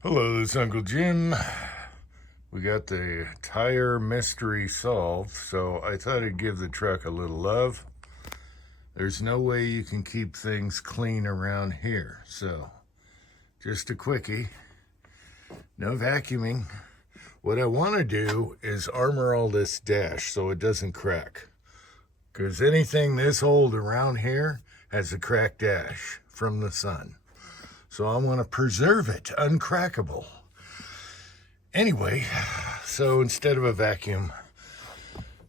Hello, it's Uncle Jim. We got the tire mystery solved, so I thought I'd give the truck a little love. There's no way you can keep things clean around here, so just a quickie. No vacuuming. What I want to do is armor all this dash so it doesn't crack, because anything this old around here has a cracked dash from the sun. So I want to preserve it uncrackable. Anyway, so instead of a vacuum,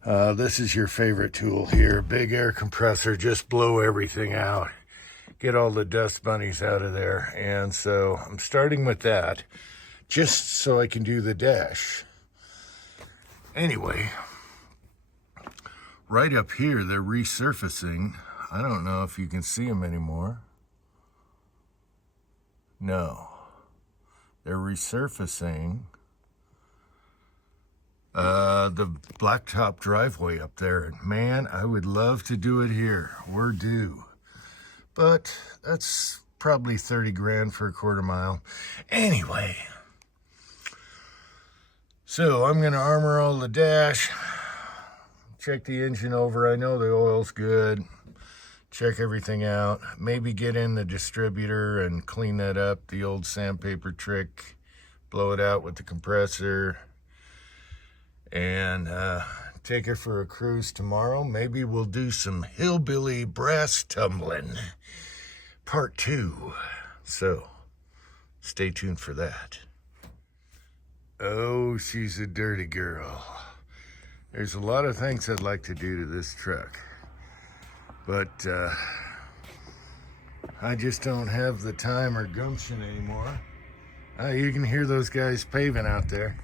this is your favorite tool here. Big air compressor, just blow everything out. Get all the dust bunnies out of there. And so I'm starting with that, just so I can do the dash. Anyway, right up here, they're resurfacing. I don't know if you can see them anymore. No, they're resurfacing the blacktop driveway up there. And man, I would love to do it here. We're due. But that's probably 30 grand for a quarter mile. Anyway, so I'm going to armor all the dash, check the engine over. I know the oil's good. Check everything out, maybe get in the distributor and clean that up, the old sandpaper trick, blow it out with the compressor, and take her for a cruise tomorrow. Maybe we'll do some hillbilly brass tumbling, part 2. So, stay tuned for that. Oh, she's a dirty girl. There's a lot of things I'd like to do to this truck, but I just don't have the time or gumption anymore. You can hear those guys paving out there.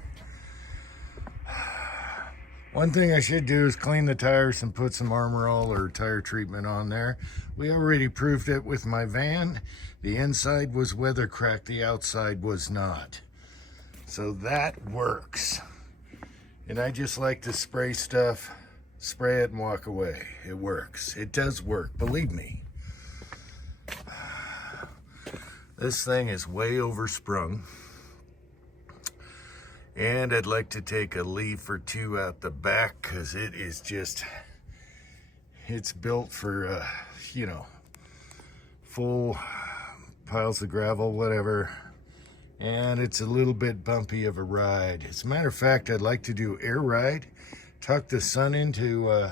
One thing I should do is clean the tires and put some Armor All or tire treatment on there. We already proved it with my van. The inside was weather cracked, the outside was not. So that works. And I just like to spray stuff, spray it and walk away. It works. It does work, believe me. This thing is way oversprung. And I'd like to take a leaf or two out the back, because it is just, it's built for, full piles of gravel, whatever. And it's a little bit bumpy of a ride. As a matter of fact, I'd like to do air ride, tuck the sun into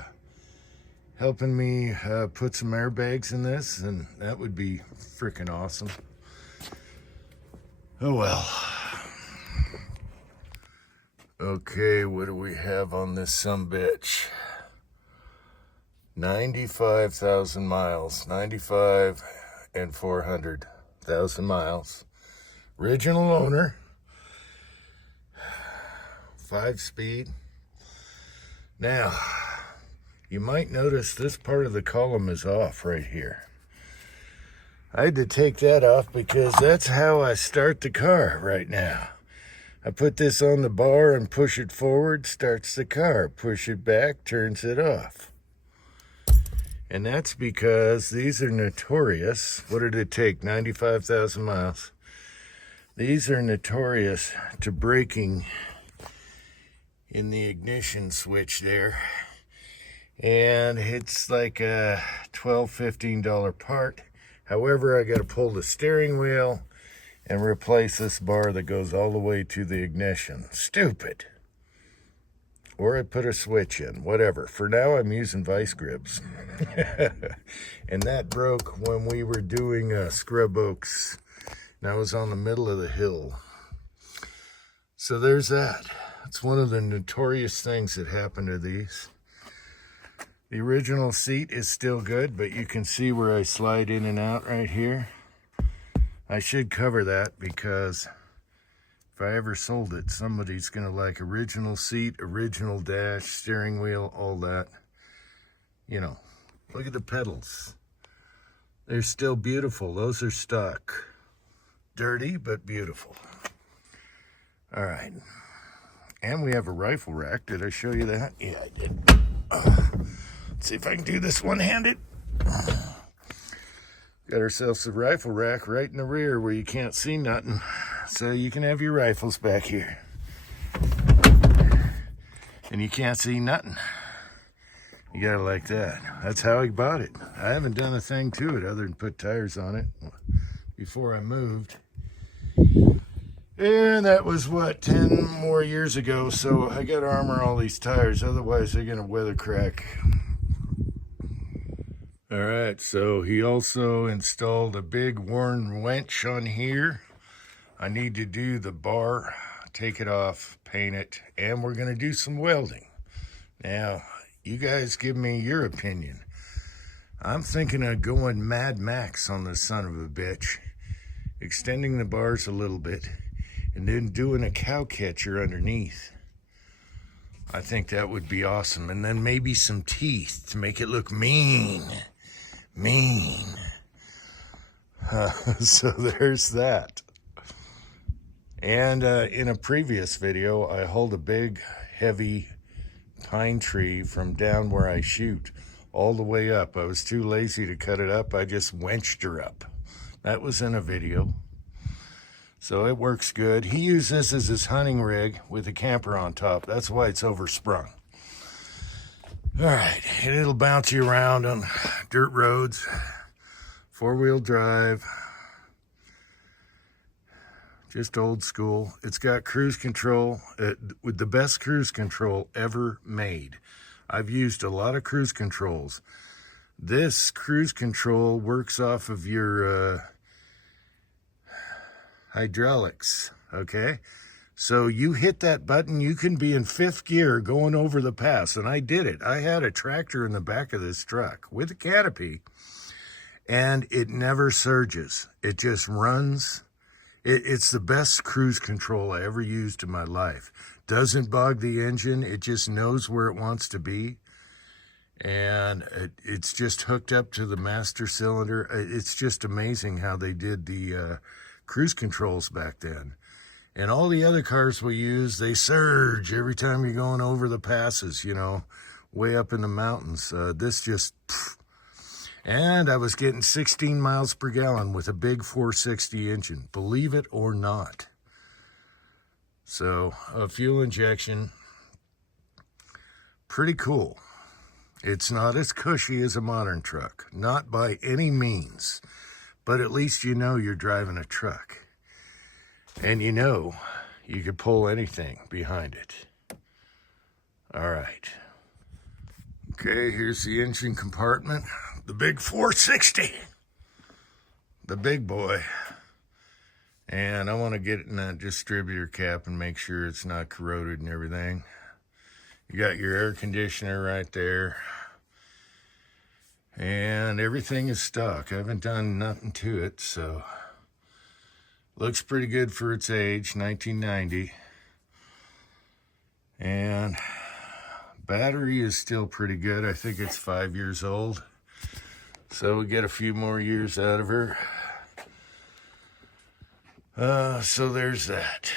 helping me put some airbags in this, and that would be freaking awesome. Oh well. Okay, what do we have on this sumbitch? 95,000 miles. 95 and 400,000 miles. Original owner. 5-speed. Now, you might notice this part of the column is off right here. I had to take that off because that's how I start the car right now. I put this on the bar and push it forward, starts the car. Push it back, turns it off. And that's because these are notorious. What did it take? 95,000 miles. These are notorious to breaking in the ignition switch there. And it's like a $12, $15 part. However, I got to pull the steering wheel and replace this bar that goes all the way to the ignition. Stupid. Or I put a switch in, whatever. For now, I'm using vice grips. And that broke when we were doing Scrub Oaks. And I was on the middle of the hill. So there's that. It's one of the notorious things that happened to these. The original seat is still good, but you can see where I slide in and out right here. I should cover that, because if I ever sold it, somebody's going to like original seat, original dash, steering wheel, all that. You know, look at the pedals. They're still beautiful. Those are stock. Dirty, but beautiful. All right. And we have a rifle rack. Did I show you that? Yeah, I did. Let's see if I can do this one-handed. Got ourselves a rifle rack right in the rear where you can't see nothing. so you can have your rifles back here. And you can't see nothing. You got it like that. That's how I bought it. I haven't done a thing to it other than put tires on it before I moved. And that was, what, 10 more years ago. So I got to armor all these tires. Otherwise, they're going to weather crack. All right, so he also installed a big worn winch on here. I need to do the bar, take it off, paint it, and we're going to do some welding. Now, you guys give me your opinion. I'm thinking of going Mad Max on this son of a bitch, extending the bars a little bit, and then doing a cow catcher underneath. I think that would be awesome. And then maybe some teeth to make it look mean. So there's that. And in a previous video, I hauled a big, heavy pine tree from down where I shoot all the way up. I was too lazy to cut it up. I just wenched her up. That was in a video. So it works good. He used this as his hunting rig with a camper on top. That's why it's oversprung. All right, and it'll bounce you around on dirt roads, four-wheel drive, just old school. It's got cruise control, with the best cruise control ever made. I've used a lot of cruise controls. This cruise control works off of your hydraulics, okay? So you hit that button, you can be in 5th gear going over the pass, and I did it. I had a tractor in the back of this truck with a canopy, and it never surges. It just runs. It's the best cruise control I ever used in my life. Doesn't bog the engine. It just knows where it wants to be, and it's just hooked up to the master cylinder. It's just amazing how they did the cruise controls back then. And all the other cars we use, they surge every time you're going over the passes, you know, way up in the mountains. This just, and I was getting 16 miles per gallon with a big 460 engine, believe it or not. So a fuel injection, pretty cool. It's not as cushy as a modern truck, not by any means, but at least you know you're driving a truck. And you know, you could pull anything behind it. All right. Okay, here's the engine compartment. The big 460. The big boy. And I want to get it in that distributor cap and make sure it's not corroded and everything. You got your air conditioner right there. And everything is stock. I haven't done nothing to it, so... Looks pretty good for its age, 1990. And battery is still pretty good. I think it's 5 years old. So we get a few more years out of her. So there's that.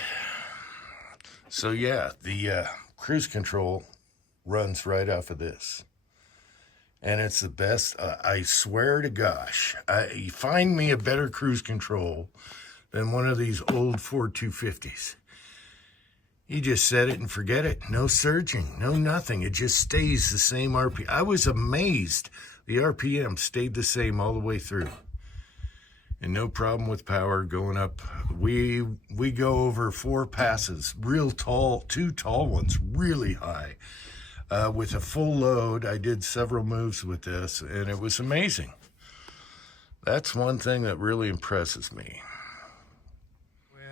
So yeah, the cruise control runs right off of this. And it's the best. I swear to gosh, you find me a better cruise control than one of these old Ford 250s. You just set it and forget it. No surging, no nothing. It just stays the same RPM. I was amazed the RPM stayed the same all the way through. And no problem with power going up. We go over 4 passes, real tall, 2 tall ones, really high. With a full load, I did several moves with this, and it was amazing. That's one thing that really impresses me.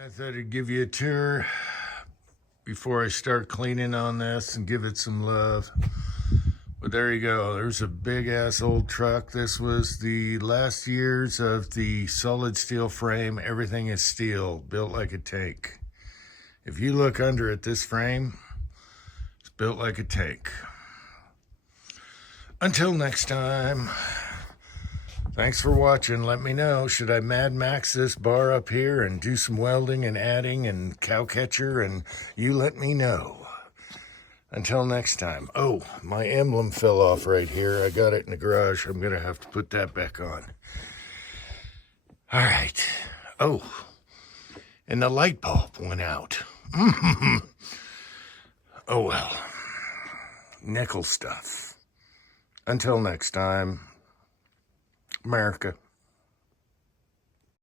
I thought I'd give you a tour before I start cleaning on this and give it some love. But there you go. There's a big ass old truck. This was the last years of the solid steel frame. Everything is steel, built like a tank. If you look under it, this frame is built like a tank. Until next time. Thanks for watching. Let me know, should I Mad Max this bar up here and do some welding and adding and cow catcher, and you let me know. Until next time. Oh, my emblem fell off right here. I got it in the garage. I'm going to have to put that back on. All right. Oh, and the light bulb went out. Oh well, nickel stuff. Until next time, America.